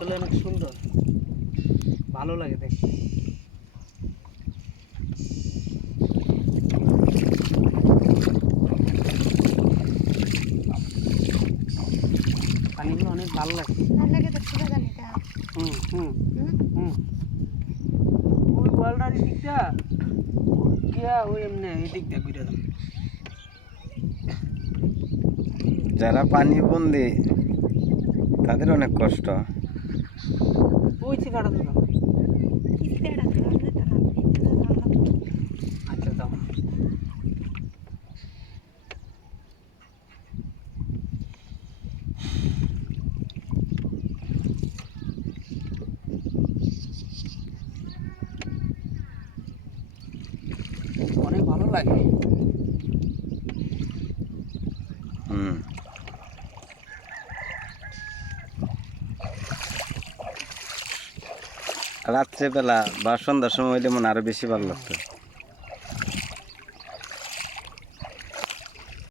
আসলে অনেক সুন্দর। ভালো লাগে দেখতে পানিগুলো অনেক ভালো লাগে। ভালো লাগে দেখতে হুম হুম ওই দিকটা? গিয়া ওই এমনি এই দিকটা ঘুরে যারা পানি বন্দি তাদের অনেক কষ্ট। ওই চিকাটা তো দাও আচ্ছা দাও। অনেক ভালো লাগে। হুম। রাত্রেবেলা বা সন্ধ্যার সময় হইলে মনে হয় আরো বেশি ভালো লাগতো